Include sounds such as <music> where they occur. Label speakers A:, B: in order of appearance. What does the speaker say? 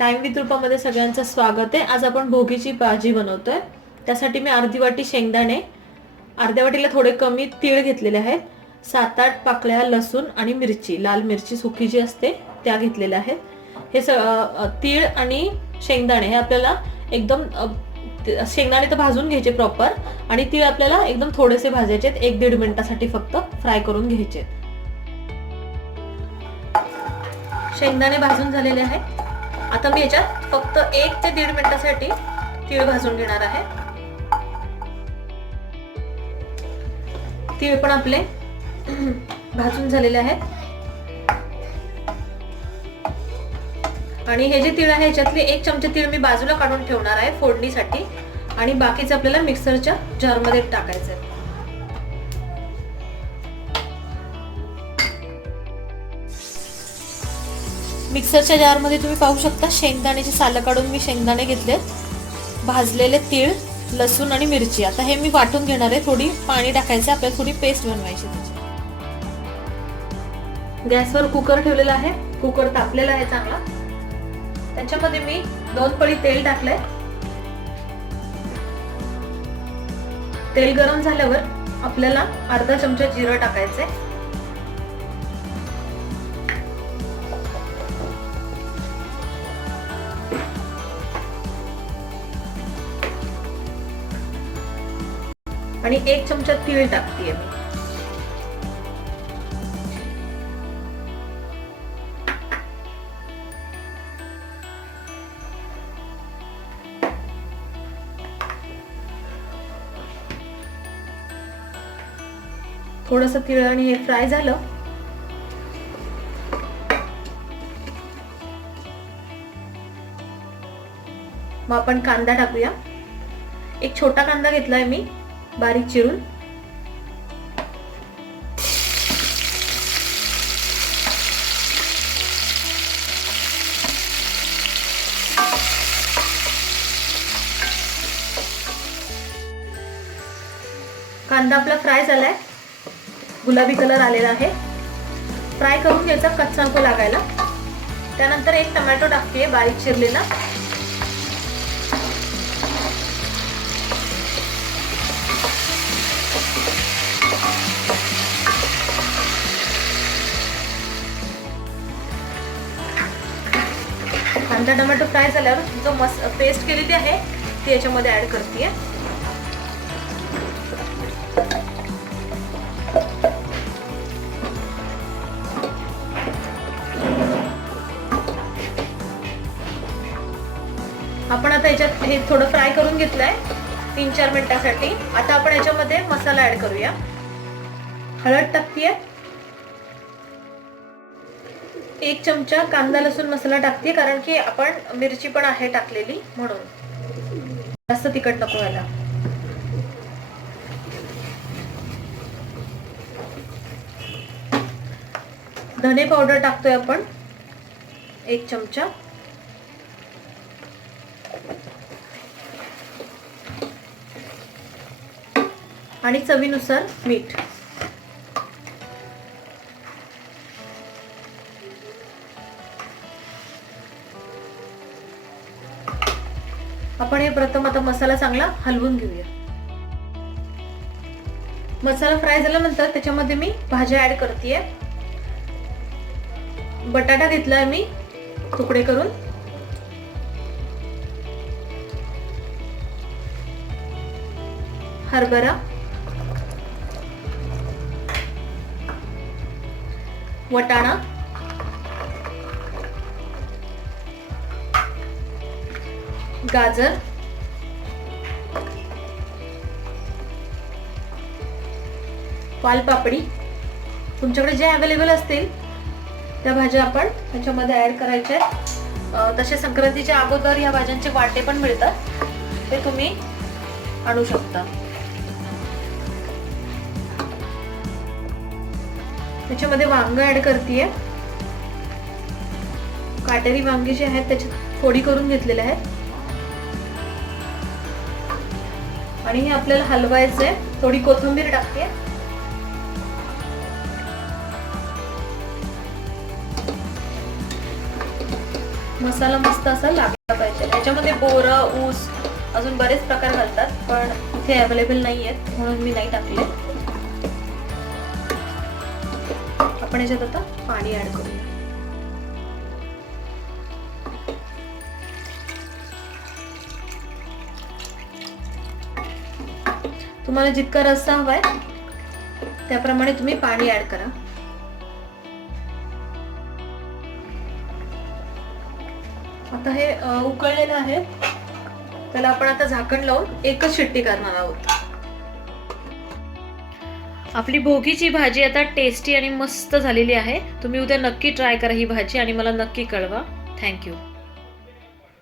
A: Time with रूपामध्ये सगळ्यांचं स्वागत आहे. आज आपण भोगीची भाजी बनवतोय. त्यासाठी मी अर्धी वाटी शेंगदाणे अर्ध्या वाटीला थोडे कमी तीळ घेतलेले आहेत. सात आठ पाकळ्या लसूण आणि मिरची लाल मिरची सुकी जी असते त्या घेतलेल्या आहेत. हे स तीळ आणि शेंगदाणे हे आपल्याला एकदम शेंगदाणे तर भाजून घ्यायचे प्रॉपर आणि तीळ आपल्याला एकदम थोडेसे भाजायचे आहेत. एक दीड मिनिटासाठी फक्त फ्राय करून घ्यायचे आहेत. शेंगदाणे भाजून झालेले आहेत. आता मी याच्यात फक्त एक ते दीड मिनिटासाठी तीळ भाजून घेणार आहे. तीळ पण आपले <clears throat> भाजून झालेले आहेत. आणि हे जे तीळ आहे याच्यातले एक चमचे तीळ मी बाजूला काढून ठेवणार आहे फोडणीसाठी. आणि बाकीचे आपल्याला मिक्सरच्या जारमध्ये टाकायचं आहे मिक्सरच्या जारमध्ये तुम्ही पाहू शकता शेंगदाण्याची सालं काढून मी शेंगदाणे घेतले भाजलेले तीळ लसूण आणि मिरची. आता हे मी वाटून घेणार आहे. थोडी पाणी टाकायचं आपल्याला थोडी पेस्ट बनवायची त्याची. गॅसवर कुकर ठेवलेला आहे. कुकर तापलेला आहे चांगला. त्याच्यामध्ये मी दोन पळी तेल टाकलंय. तेल गरम झाल्यावर आपल्याला अर्धा चमचा जिरं टाकायचंय. आणि एक चमचा तीळ टाकते मी. थोडस तीळ आणि हे फ्राय झालं. मग आपण कांदा टाकूया. एक छोटा कांदा घेतलाय मी. बारीक चिरून. कांदा आपला फ्राय झालाय. गुलाबी कलर आलेला आहे. फ्राय करून घ्यायचा कच्चा नको लागायला. त्यानंतर एक टमॅटो टाकते बारीक चिरलेला. कांदा टोमॅटो फ्राय झाल्यावर जो मस पेस्ट केलेली आहे ती याच्यामध्ये ऍड करते आपण आता याच्यात हे थोडं फ्राय करून घेतलंय तीन चार मिनिटासाठी. आता आपण याच्यामध्ये मसाला ऍड करूया. हळद टाकतीये. एक चमचा कांदा लसूण मसाला टाकते कारण की आपण मिरची पण आहे टाकलेली म्हणून. जास्त तिखट नको व्हायला. धने पावडर टाकतोय आपण. एक चमचा. आणि चवीनुसार मीठ. आपण हे प्रथम आता मसाला चांगला हलवून घेऊया. मसाला फ्राय झाल्यानंतर त्याच्यामध्ये मी भाज्या ऍड करते बटाटा घेतलाय मी तुकडे करून. हरभरा. वटाणा. गाजर. वालपापडी तुमच्याकडे जे अवेलेबल असतील त्या भाज्या आपण त्याच्यामध्ये ऍड करायच्या आहेत. तसे संक्रांतीच्या अगोदर या भाज्यांचे वाटे पण मिळतात. ते तुम्ही आणू शकता. त्याच्यामध्ये वांग ऍड करतेय. काटेरी वांगी जे आहेत त्याच्यात फोडी करून घेतलेल्या आहेत. आणि हे आपल्याला हलवायचंय. थोडी कोथिंबीर टाकते. मसाला मस्त असा लागला पाहिजे. याच्यामध्ये बोरं ऊस अजून बरेच प्रकार घालतात पण इथे अवेलेबल नाही आहेत म्हणून मी नाही टाकले. आपण याच्यात आता पाणी ऍड करू. तुम्हाला जितका रस्सा हवाय त्याप्रमाणे तुम्ही पाणी ऍड करा. आता हे उकळलेलं आहे. त्याला आपण आता झाकण लावून एकच शिट्टी करणार आहोत. आपली भोगीची भाजी आता टेस्टी आणि मस्त झालेली आहे. तुम्ही उद्या नक्की ट्राय करा ही भाजी आणि मला नक्की कळवा. थँक्यू